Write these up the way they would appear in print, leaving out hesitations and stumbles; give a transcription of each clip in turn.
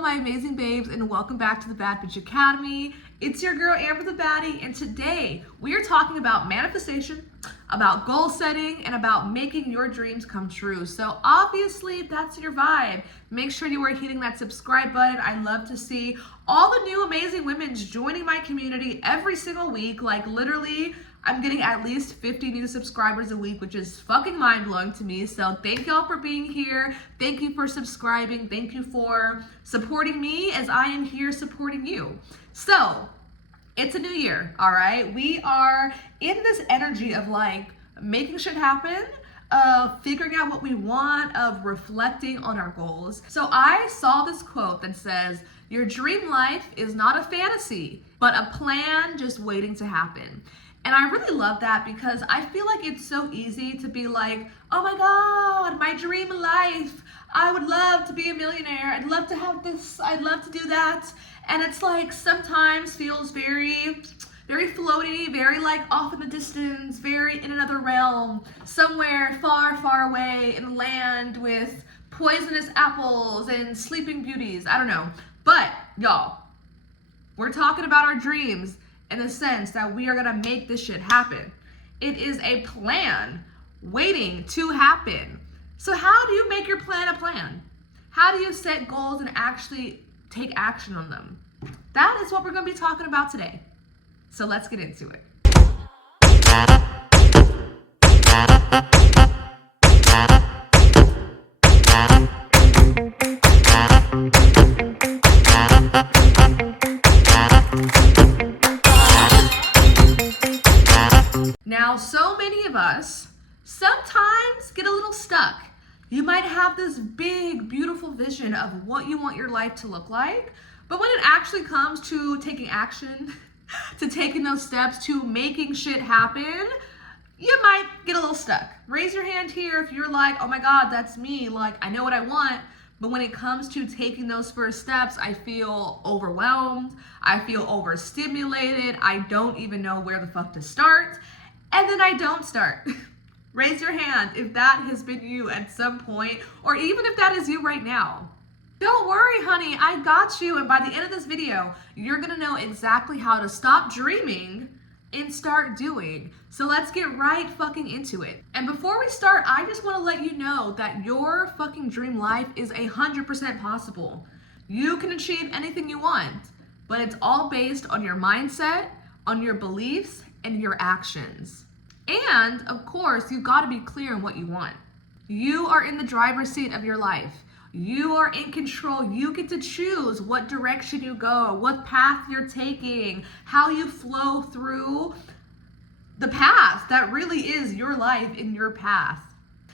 my amazing babes, and welcome back to the Bad Bitch Academy. It's your girl Amber the Baddie, and today we are talking about manifestation, about goal setting, and about making your dreams come true. So obviously, if that's your vibe, make sure you are hitting that subscribe button. I love to see all the new amazing women joining my community every single week. Like literally, I'm getting at least 50 new subscribers a week, which is fucking mind-blowing to me. So thank y'all for being here. Thank you for subscribing. Thank you for supporting me as I am here supporting you. So it's a new year, all right? We are in this energy of like making shit happen, of figuring out what we want, of reflecting on our goals. So I saw this quote that says, "Your dream life is not a fantasy, but a plan just waiting to happen." And I really love that because I feel like it's so easy to be like, oh my God, my dream life. I would love to be a millionaire. I'd love to have this. I'd love to do that. And it's like sometimes feels very floaty, very like off in the distance, very in another realm, somewhere far, far away in a land with poisonous apples and sleeping beauties. I don't know. But y'all, we're talking about our dreams in the sense that we are gonna make this shit happen. It is a plan waiting to happen. So how do you make your plan a plan? How do you set goals and actually take action on them? That is what we're gonna be talking about today. So let's get into it. Now, so many of us sometimes get a little stuck. You might have this big, beautiful vision of what you want your life to look like, but when it actually comes to taking action, to taking those steps, to making shit happen, you might get a little stuck. Raise your hand here if you're like, oh my God, that's me. Like, I know what I want, but when it comes to taking those first steps, I feel overwhelmed. I feel overstimulated. I don't even know where the fuck to start. And then I don't start. Raise your hand if that has been you at some point, or even if that is you right now. Don't worry, honey, I got you. And by the end of this video, you're gonna know exactly how to stop dreaming and start doing. So let's get right fucking into it. And before we start, I just wanna let you know that your fucking dream life is 100% possible. You can achieve anything you want, but it's all based on your mindset, on your beliefs, and your actions. And of course, you gotta be clear on what you want. You are in the driver's seat of your life. You are in control. You get to choose what direction you go, what path you're taking, how you flow through the path that really is your life and your path.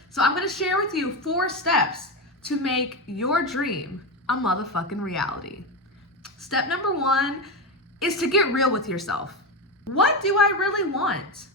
So I'm gonna share with you 4 steps to make your dream a motherfucking reality. Step number 1 is to get real with yourself. What do I really want?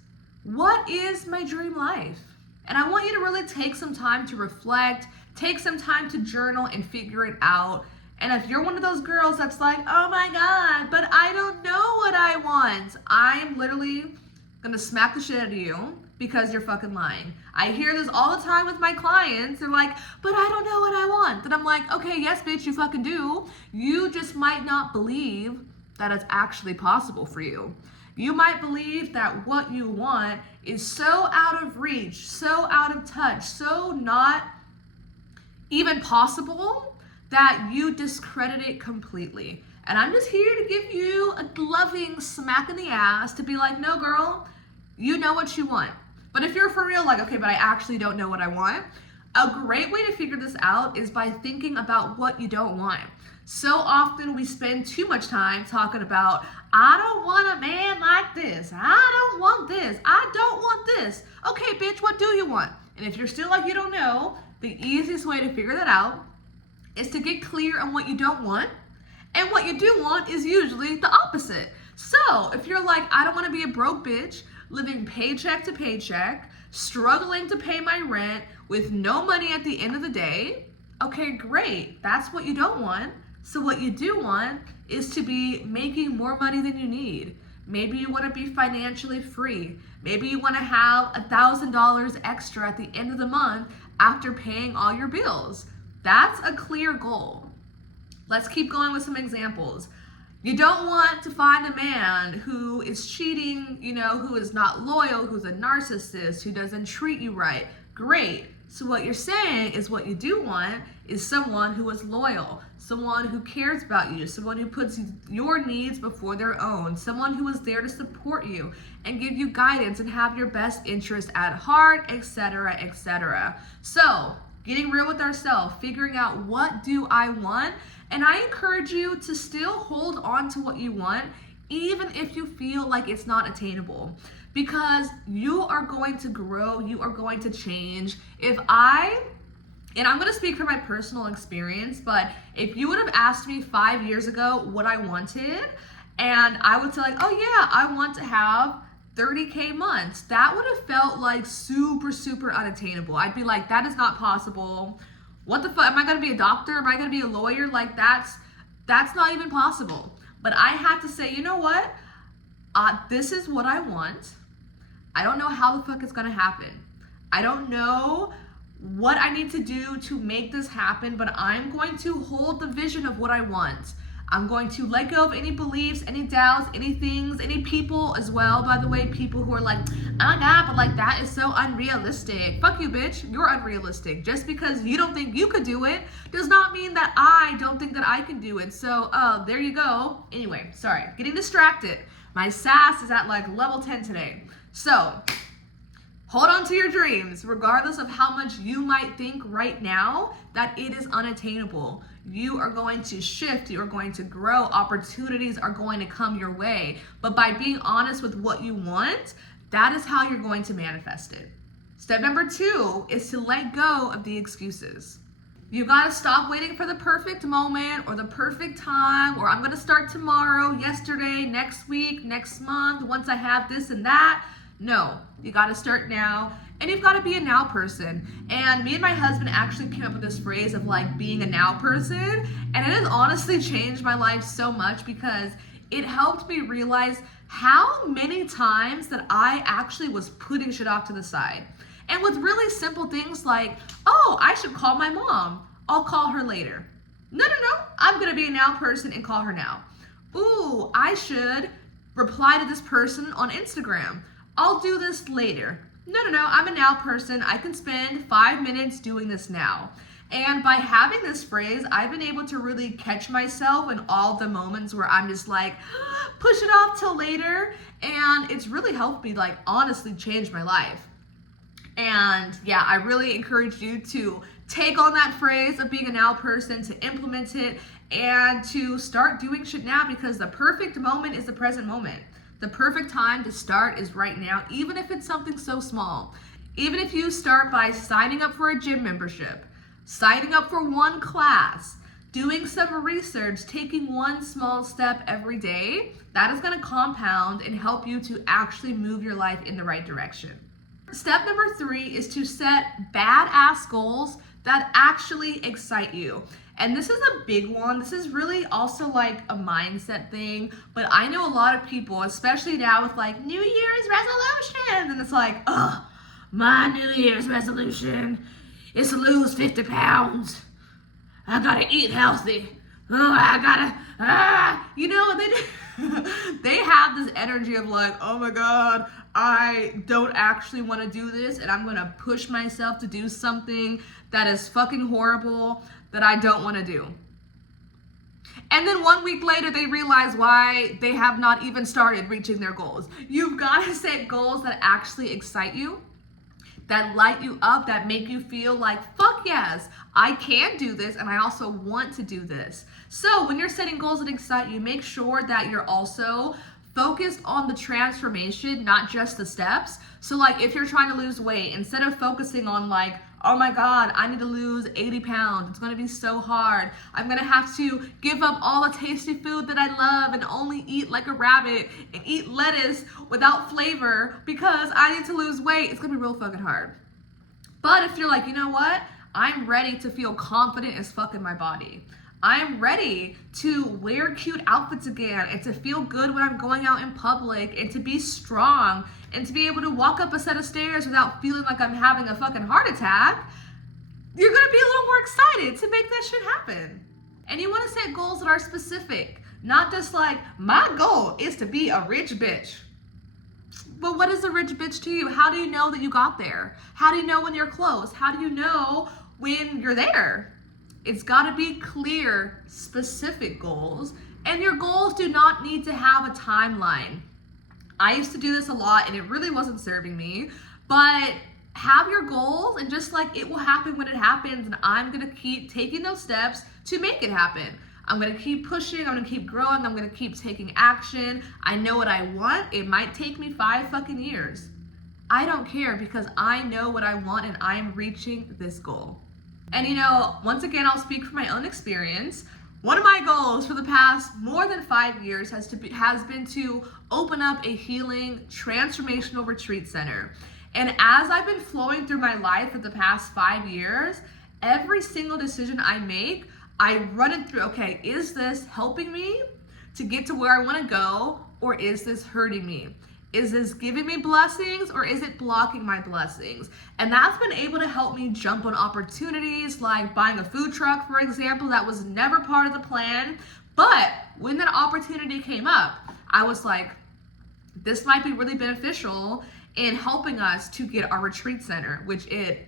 What is my dream life? And I want you to really take some time to reflect, take some time to journal and figure it out. And if you're one of those girls that's like, oh my God, but I don't know what I want, I'm literally gonna smack the shit out of you because you're fucking lying. I hear this all the time with my clients. They're like, but I don't know what I want. And I'm like, okay, yes, bitch, you fucking do. You just might not believe that it's actually possible for you. You might believe that what you want is so out of reach, so out of touch, so not even possible that you discredit it completely. And I'm just here to give you a loving smack in the ass to be like, no, girl, you know what you want. But if you're for real, like, okay, but I actually don't know what I want, a great way to figure this out is by thinking about what you don't want. So often we spend too much time talking about, I don't want a man like this. I don't want this. I don't want this. Okay, bitch, what do you want? And if you're still like you don't know, the easiest way to figure that out is to get clear on what you don't want. And what you do want is usually the opposite. So if you're like, I don't want to be a broke bitch, living paycheck to paycheck, struggling to pay my rent with no money at the end of the day, okay, great. That's what you don't want. So what you do want is to be making more money than you need. Maybe you want to be financially free. Maybe you want to have $1,000 extra at the end of the month after paying all your bills. That's a clear goal. Let's keep going with some examples. You don't want to find a man who is cheating, who is not loyal, who's a narcissist, who doesn't treat you right. Great. So what you're saying is what you do want is someone who is loyal, someone who cares about you, someone who puts your needs before their own, someone who is there to support you and give you guidance and have your best interest at heart, etc., etc. So, getting real with ourselves, figuring out what do I want, and I encourage you to still hold on to what you want, even if you feel like it's not attainable. Because you are going to grow, you are going to change. And I'm going to speak from my personal experience, but if you would have asked me 5 years ago what I wanted, and I would say like, oh yeah, I want to have 30K months, that would have felt like super, super unattainable. I'd be like, that is not possible. What the fuck? Am I going to be a doctor? Am I going to be a lawyer? Like that's not even possible. But I had to say, you know what? This is what I want. I don't know how the fuck it's gonna happen. I don't know what I need to do to make this happen, but I'm going to hold the vision of what I want. I'm going to let go of any beliefs, any doubts, any things, any people as well, by the way, people who are like, oh my God, but like that is so unrealistic. Fuck you, bitch, you're unrealistic. Just because you don't think you could do it does not mean that I don't think that I can do it. So, there you go. Anyway, sorry, getting distracted. My sass is at like level 10 today. So, hold on to your dreams, regardless of how much you might think right now that it is unattainable. You are going to shift, you are going to grow, opportunities are going to come your way. But by being honest with what you want, that is how you're going to manifest it. Step number 2 is to let go of the excuses. You gotta stop waiting for the perfect moment or the perfect time, or I'm gonna start tomorrow, yesterday, next week, next month, once I have this and that. No, you gotta start now, and you've gotta be a now person. And me and my husband actually came up with this phrase of like being a now person, and it has honestly changed my life so much because it helped me realize how many times that I actually was putting shit off to the side. And with really simple things like, oh, I should call my mom. I'll call her later. No, I'm gonna be a now person and call her now. Ooh, I should reply to this person on Instagram. I'll do this later. No, I'm a now person. I can spend 5 minutes doing this now. And by having this phrase, I've been able to really catch myself in all the moments where I'm just like, push it off till later. And it's really helped me like honestly change my life. And yeah, I really encourage you to take on that phrase of being a now person, to implement it, and to start doing shit now, because the perfect moment is the present moment. The perfect time to start is right now, even if it's something so small. Even if you start by signing up for a gym membership, signing up for one class, doing some research, taking one small step every day, that is going to compound and help you to actually move your life in the right direction. Step number 3 is to set badass goals that actually excite you. And this is a big one. This is really also like a mindset thing, but I know a lot of people, especially now with like New Year's resolutions, and it's like, ugh, my New Year's resolution is to lose 50 pounds. I gotta eat healthy. Oh, I gotta, they have this energy of like, oh my God, I don't actually want to do this, and I'm gonna push myself to do something that is fucking horrible that I don't want to do. And then 1 week later, they realize why they have not even started reaching their goals. You've got to set goals that actually excite you, that light you up, that make you feel like, fuck yes, I can do this, and I also want to do this. So when you're setting goals that excite you, make sure that you're also focused on the transformation, not just the steps. So like if you're trying to lose weight, instead of focusing on like, oh my God, I need to lose 80 pounds. It's gonna be so hard. I'm gonna have to give up all the tasty food that I love and only eat like a rabbit and eat lettuce without flavor because I need to lose weight. It's gonna be real fucking hard. But if you're like, you know what? I'm ready to feel confident as fuck in my body. I'm ready to wear cute outfits again and to feel good when I'm going out in public and to be strong and to be able to walk up a set of stairs without feeling like I'm having a fucking heart attack. You're gonna be a little more excited to make that shit happen. And you want to set goals that are specific, not just like, my goal is to be a rich bitch. But what is a rich bitch to you? How do you know that you got there? How do you know when you're close? How do you know when you're there? It's got to be clear, specific goals, and your goals do not need to have a timeline. I used to do this a lot and it really wasn't serving me, but have your goals and just like it will happen when it happens, and I'm going to keep taking those steps to make it happen. I'm going to keep pushing, I'm going to keep growing, I'm going to keep taking action. I know what I want. It might take me 5 fucking years. I don't care because I know what I want and I'm reaching this goal. And once again, I'll speak from my own experience. One of my goals for the past more than 5 years has been to open up a healing, transformational retreat center. And as I've been flowing through my life for the past 5 years, every single decision I make, I run it through, okay, is this helping me to get to where I want to go, or is this hurting me? Is this giving me blessings, or is it blocking my blessings? And that's been able to help me jump on opportunities like buying a food truck, for example. That was never part of the plan. But when that opportunity came up, I was like, this might be really beneficial in helping us to get our retreat center, which it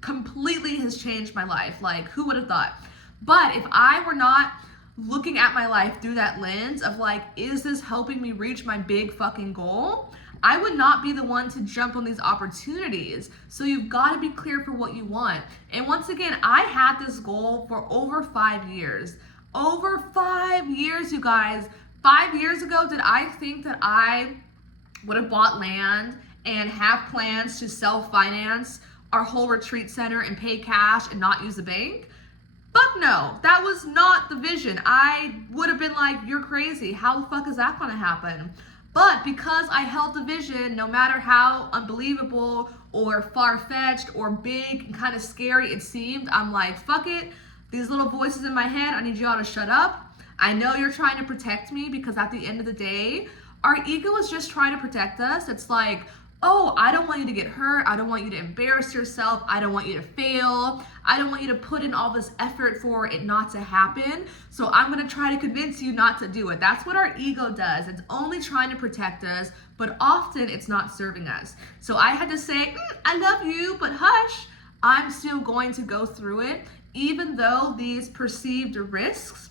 completely has changed my life. Like, who would have thought? But if I were not looking at my life through that lens of like, is this helping me reach my big fucking goal? I would not be the one to jump on these opportunities. So you've got to be clear for what you want. And once again, I had this goal for over 5 years. Over 5 years, you guys. 5 years ago, did I think that I would have bought land and have plans to self-finance our whole retreat center and pay cash and not use a bank? Fuck no, that was not the vision. I would have been like, you're crazy. How the fuck is that gonna happen? But because I held the vision, no matter how unbelievable or far-fetched or big and kind of scary it seemed, I'm like, fuck it. These little voices in my head, I need y'all to shut up. I know you're trying to protect me, because at the end of the day, our ego is just trying to protect us. It's like, oh, I don't want you to get hurt. I don't want you to embarrass yourself. I don't want you to fail. I don't want you to put in all this effort for it not to happen. So I'm going to try to convince you not to do it. That's what our ego does. It's only trying to protect us, but often it's not serving us. So I had to say, I love you, but hush, I'm still going to go through it, even though these perceived risks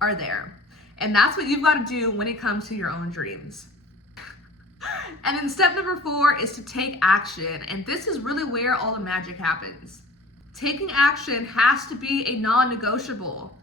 are there. And that's what you've got to do when it comes to your own dreams. And then step number 4 is to take action. And this is really where all the magic happens. Taking action has to be a non-negotiable.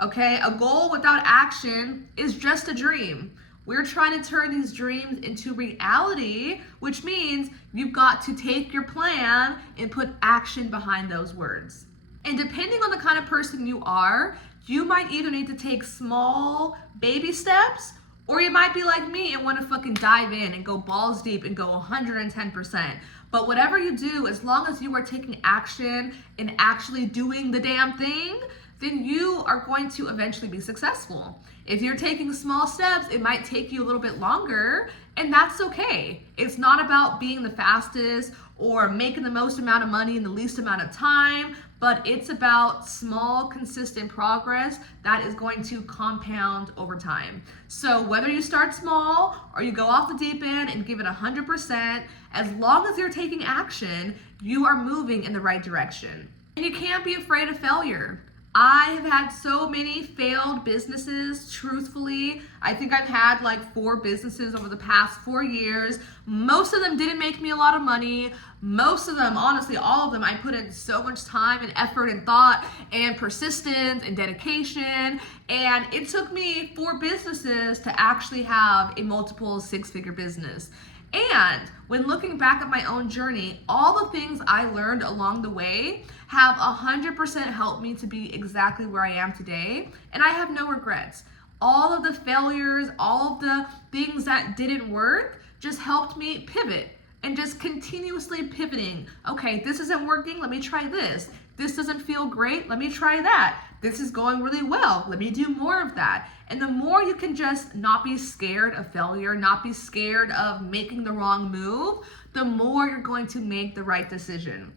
Okay? A goal without action is just a dream. We're trying to turn these dreams into reality, which means you've got to take your plan and put action behind those words. And depending on the kind of person you are, you might either need to take small baby steps, or you might be like me and want to fucking dive in and go balls deep and go 110%. But whatever you do, as long as you are taking action and actually doing the damn thing, then you are going to eventually be successful. If you're taking small steps, it might take you a little bit longer, and that's okay. It's not about being the fastest or making the most amount of money in the least amount of time, but it's about small, consistent progress that is going to compound over time. So whether you start small or you go off the deep end and give it 100%, as long as you're taking action, you are moving in the right direction. And you can't be afraid of failure. I have had so many failed businesses, truthfully. I think I've had like 4 businesses over the past 4 years. Most of them didn't make me a lot of money. Most of them, honestly, all of them, I put in so much time and effort and thought and persistence and dedication. And it took me 4 businesses to actually have a multiple 6-figure business. And when looking back at my own journey, all the things I learned along the way have 100% helped me to be exactly where I am today. And I have no regrets. All of the failures, all of the things that didn't work just helped me pivot and just continuously pivoting. Okay, this isn't working, let me try this. This doesn't feel great, let me try that. This is going really well, let me do more of that. And the more you can just not be scared of failure, not be scared of making the wrong move, the more you're going to make the right decision.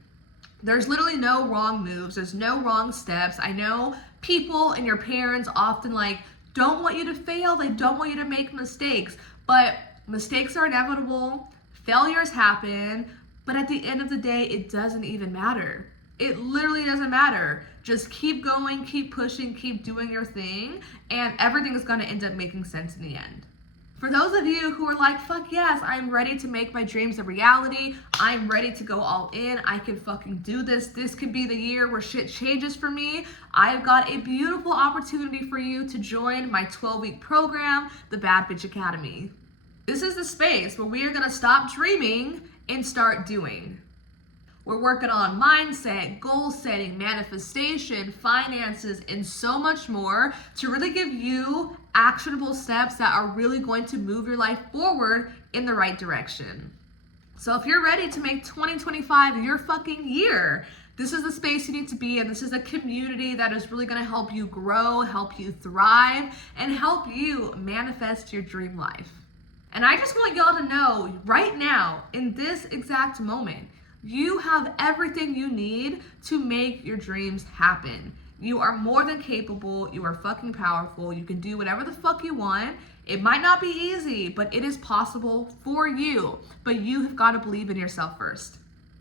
There's literally no wrong moves. There's no wrong steps. I know people and your parents often like don't want you to fail. They don't want you to make mistakes, but mistakes are inevitable. Failures happen, but at the end of the day, it doesn't even matter. It literally doesn't matter. Just keep going, keep pushing, keep doing your thing, and everything is going to end up making sense in the end. For those of you who are like, fuck yes, I'm ready to make my dreams a reality. I'm ready to go all in. I can fucking do this. This could be the year where shit changes for me. I've got a beautiful opportunity for you to join my 12-week program, the Bad Bitch Academy. This is the space where we are going to stop dreaming and start doing. We're working on mindset, goal setting, manifestation, finances, and so much more to really give you actionable steps that are really going to move your life forward in the right direction. So if you're ready to make 2025 your fucking year, this is the space you need to be in. This is a community that is really going to help you grow, help you thrive, and help you manifest your dream life. And I just want y'all to know right now, in this exact moment, you have everything you need to make your dreams happen. You are more than capable. You are fucking powerful. You can do whatever the fuck you want. It might not be easy, but it is possible for you. But you have got to believe in yourself first.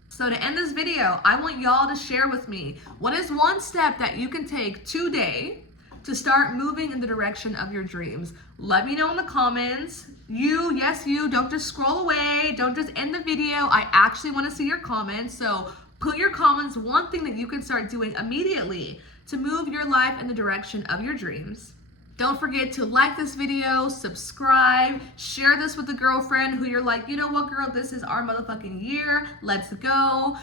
So to end this video, I want y'all to share with me, what is one step that you can take today to start moving in the direction of your dreams? Let me know in the comments. You, yes you, don't just scroll away, don't just end the video. I actually want to see your comments. So put your comments, one thing that you can start doing immediately to move your life in the direction of your dreams. Don't forget to like this video, subscribe, share this with a girlfriend who you're like, you know what, girl, this is our motherfucking year. Let's go.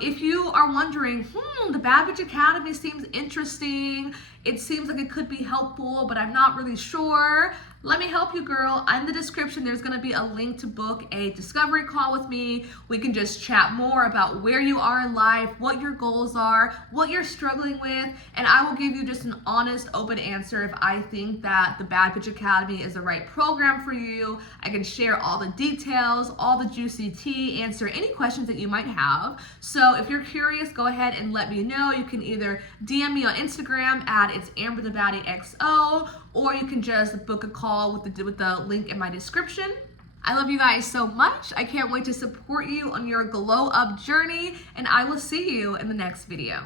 If you are wondering, the Bad Bitch Academy seems interesting. It seems like it could be helpful, but I'm not really sure. Let me help you, girl. In the description, there's going to be a link to book a discovery call with me. We can just chat more about where you are in life, what your goals are, what you're struggling with, and I will give you just an honest, open answer if I think that the Bad Bitch Academy is the right program for you. I can share all the details, all the juicy tea, answer any questions that you might have. So if you're curious, go ahead and let me know. You can either DM me on Instagram at it's Amber the Baddie XO, or you can just book a call with the link in my description. I love you guys so much. I can't wait to support you on your glow up journey, and I will see you in the next video.